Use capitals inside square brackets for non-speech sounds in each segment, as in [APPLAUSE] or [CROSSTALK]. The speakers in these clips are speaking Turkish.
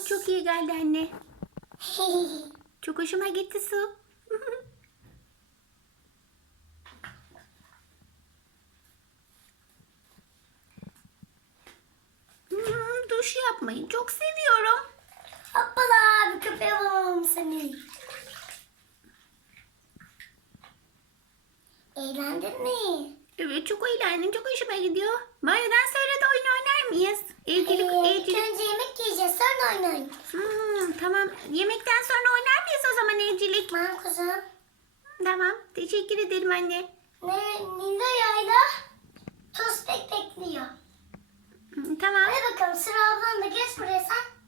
Oh çok iyi geldi anne. [LAUGHS] Çok hoşuma gitti su. Hmm, duş yapmayı çok seviyorum. Hoppala bir köpeğe bulalım seni. Eğlendin mi? Evet çok eğlendim. Çok hoşuma gidiyor. Banyodan sonra da oyun oynar mıyız? Evcilik, Ee, evcilik. önce oynayın. Hmm, tamam. Yemekten sonra oynar mıyız o zaman evcilik? Tamam kuzum. Tamam. Teşekkür ederim anne. Ne, Nilda yayla tost bek bekliyor. Hmm, tamam. Hadi bakalım sıra ablan da geç buraya sen.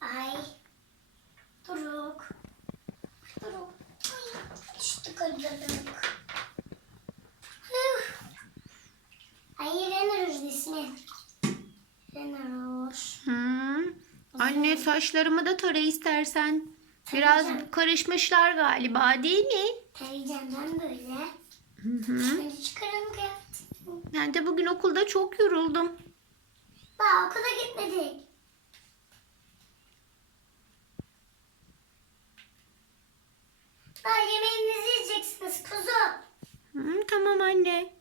Ay. Duruk. Duruk. Ay, düştük. Ay Renner ismi. Renner. Anne saçlarımı da tara istersen. Biraz Tarayacağım. karışmışlar galiba değil mi? Tereyeceğimden böyle. Hı hı. Şimdi çıkaralım kıyafetini. Ben de bugün okulda çok yoruldum. Daha okula gitmedik. Daha yemeğinizi yiyeceksiniz kuzum. Hı, tamam anne.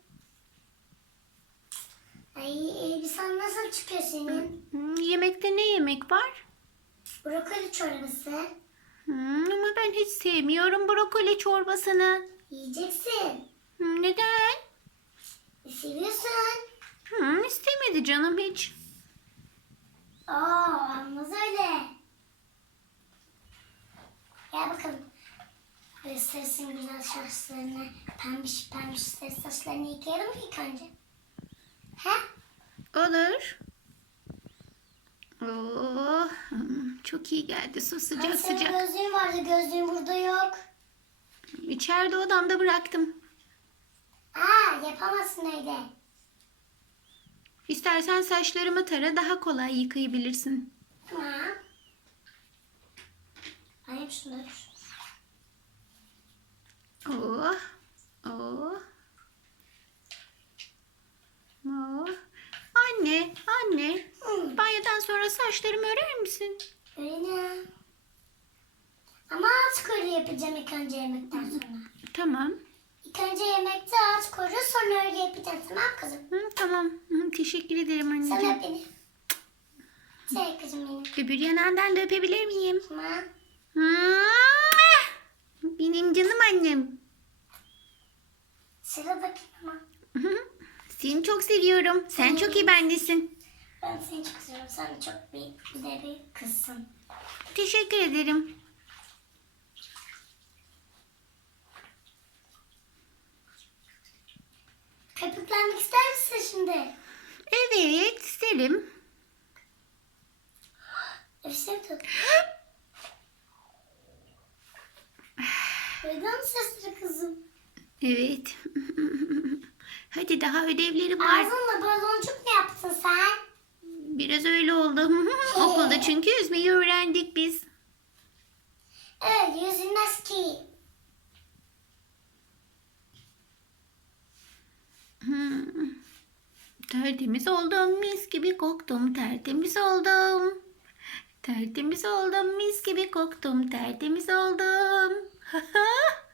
Ay elbisen nasıl çıkıyor senin? Hı, yemekte ne yemek var? Brokoli çorbası. Hı, ama ben hiç sevmiyorum brokoli çorbasını. Yiyeceksin. Hı, neden? E, seviyorsun. Hı, istemedi canım hiç. Aa olmaz öyle. Gel bakalım. Göstersin güzel saçlarını. Pembiş pembiş saçlarını yıkayalım mı ilk önce? He? Olur. Oh, çok iyi geldi su sıcak Hani senin sıcak. gözlüğün vardı gözlüğün burada yok. İçeride odamda bıraktım. Aa yapamazsın öyle. İstersen saçlarımı tara daha kolay yıkayabilirsin. Tamam. Ayıp şunları. Oh. Oh. Anne. Banyodan sonra saçlarımı örer misin? Öyle. Ama ağaç koru yapacağım ilk önce yemekten sonra. Tamam. İlk önce yemekte ağaç koru sonra örgü yapacağım tamam kızım. Hı, tamam. Hı, teşekkür ederim anneciğim. öp beni. Şey kızım benim. Öbür yanağından da öpebilir miyim? Tamam. Benim canım annem. Sıradaki ama. Seni çok seviyorum. Sen çok iyi bendesin. Ben seni çok seviyorum. Sen de çok bir, de bir kızsın. Teşekkür ederim. Köpüklenmek ister misin şimdi? Evet, isterim. Öpsene tut. Duydun mu kızım? Evet. [LAUGHS] Hadi daha ödevlerim var. Ağzınla baloncuk mu yaptın sen? Biraz öyle oldu. [LAUGHS] Okulda çünkü yüzmeyi öğrendik biz. Evet yüzülmez ki. Hmm. Tertemiz oldum, mis gibi koktum, tertemiz oldum. Tertemiz oldum, mis gibi koktum, tertemiz oldum. [LAUGHS]